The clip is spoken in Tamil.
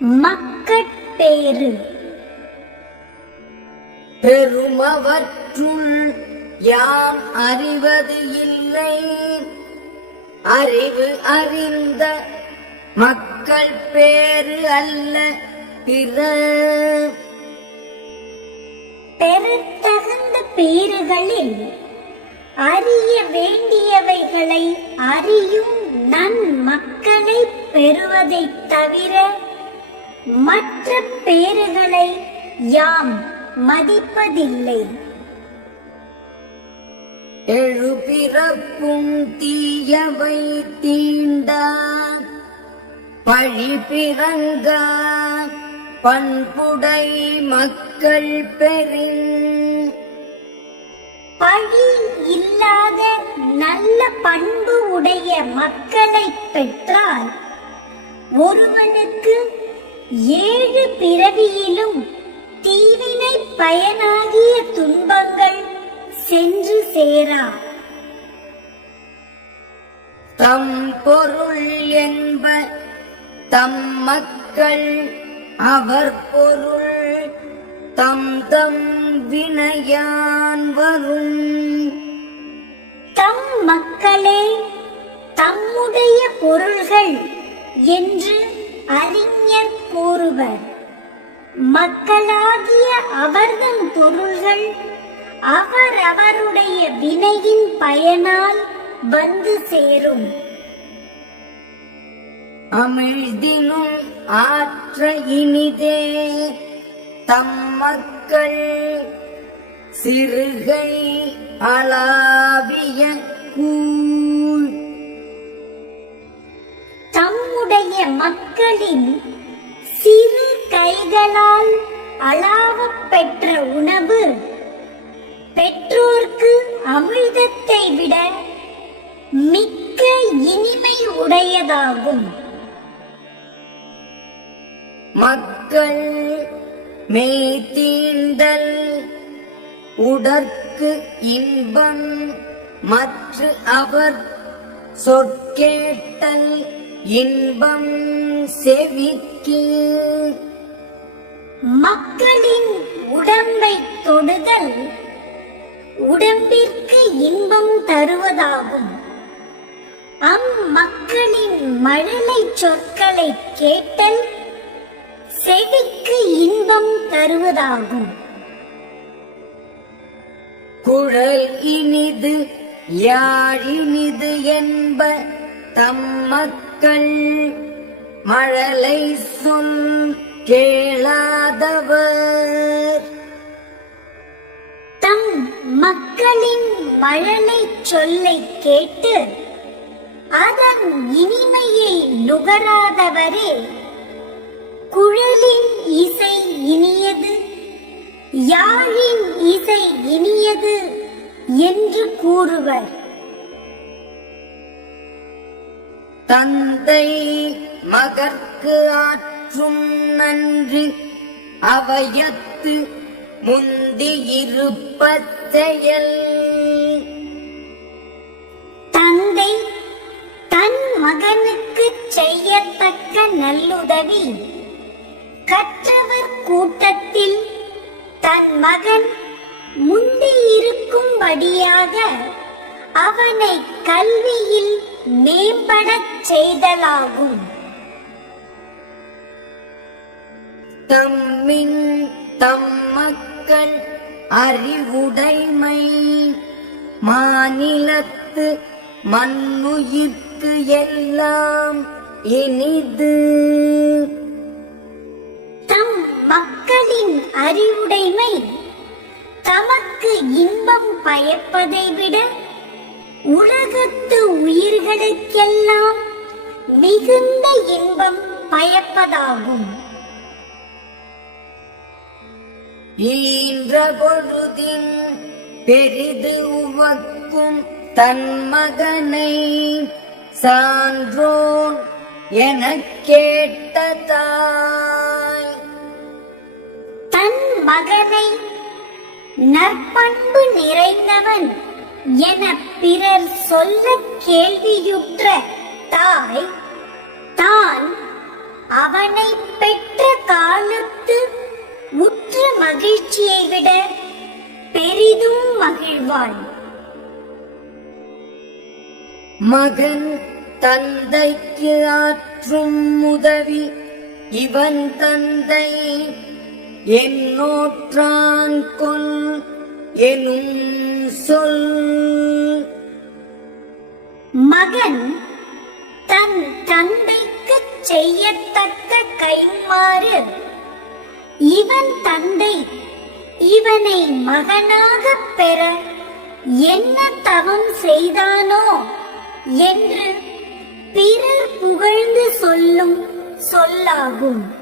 மக்கட்பேறு. பெருமவற்றுள் யாம் அறிவது இல்லை, அறிவு அறிந்த மக்கள் பேறு அல்ல பிற. பெறத்தகுந்த பேறுகளில் அறிய வேண்டியவைகளை அறியும் நன் மக்களை பெறுவதைத் தவிர மற்ற பேறுகளை யாம் மதிப்பதில்லை. எழுபிறப்பும் தீயவை தீண்டா பழிபிறங்க பண்புடை மக்கள் பெறின். பழி இல்லாத நல்ல பண்பு உடைய மக்களை பெற்றால் ஒருவனுக்கு 7 பிறவியிலும் தீவினை பயனாகிய துன்பங்கள் சென்று சேரா. தம் பொருள் என்ப தம் மக்கள் அவர் பொருள் தம் தம் வினையான் வரும். தம் மக்களே தம்முடைய பொருள்கள் என்று அறிஞர் கூறுவர். மக்களாகிய அவர்தம் பொருள்கள் அவரவருடைய வினையின் பயனால் வந்து சேரும். அமிழ்தினும் ஆற்ற இனிதே தம் மக்கள் சிறுகை அளாவிய கூழ். தம்முடைய மக்களின் சிறு கைகளால் அளாவப் பெற்ற உணவு பெற்றோர்க்கு அமிர்தத்தை விட மிக்க இனிமை உடையதாகும். மக்கள் மெய்தீண்டல் உடற்கு இன்பம் மற்ற அவர் சொற்கேட்டல் இன்பம் செவிக்கு. மக்களின் உடம்பை தொடுதல் உடம்பிற்கு இன்பம் தருவதாகும். அம்மக்களின் மழலை சொற்களை கேட்டல் செவிக்கு இன்பம் தருவதாகும். குழல் இனிது யாழினிது என்ப தம் மக்கள் மழலை சொல் கேளாதவர். தம் மக்களின் மழலை சொல்லை கேட்டு அதன் இனிமையை நுகராதவரே குழலின் இசை இனியது யாழின் இசை இனியது என்று கூறுவர். தந்தை மகற்கு ஆற்றும் நன்றி அவையத்து முந்தி இருப்ப செயல். தந்தை தன் மகனுக்கு செய்யத்தக்க நல்லுதவி கற்றவர் கூட்டத்தில் தன் மகன் முந்தி இருக்கும்படியாக அவனை கல்வியில் மேம்படச் செய்தலாகும். தம்மின் தம் மக்கள் அறிவுடைமை மாநிலத்து மண்ணுயிர்க்கு எல்லாம் இனிது. தம் மக்களின் அறிவுடைமை தமக்கு இன்பம் பயப்பதை விட உலகத்து உயிர்களுக்கெல்லாம் மிகுந்த இன்பம் பயப்பதாகும். ஈன்ற பொழுதின் பெரிது உவக்கும் தன் மகனை சான்றோன் எனக் கேட்ட தாய். தன் மகனை நற்பண்பு நிறைந்தவன் என பிறர் சொல்ல கேள்வியுற்ற தாய் தான் அவனை பெற்ற காலத்து உற்ற மகிழ்ச்சியை விட பெரிதும் மகிழ்வான். மகன் தந்தைக்கு ஆற்றும் உதவி இவன் தந்தை என்னோற்றான் கொல் எனும் சொல். மகன் தன் தந்தைக்கு செய்யத்தக்க கைமாறு இவன் தந்தை இவனை மகனாகப் பெற என்ன தவம் செய்தானோ என்று பிறர் புகழ்ந்து சொல்லும் சொல்லாகும்.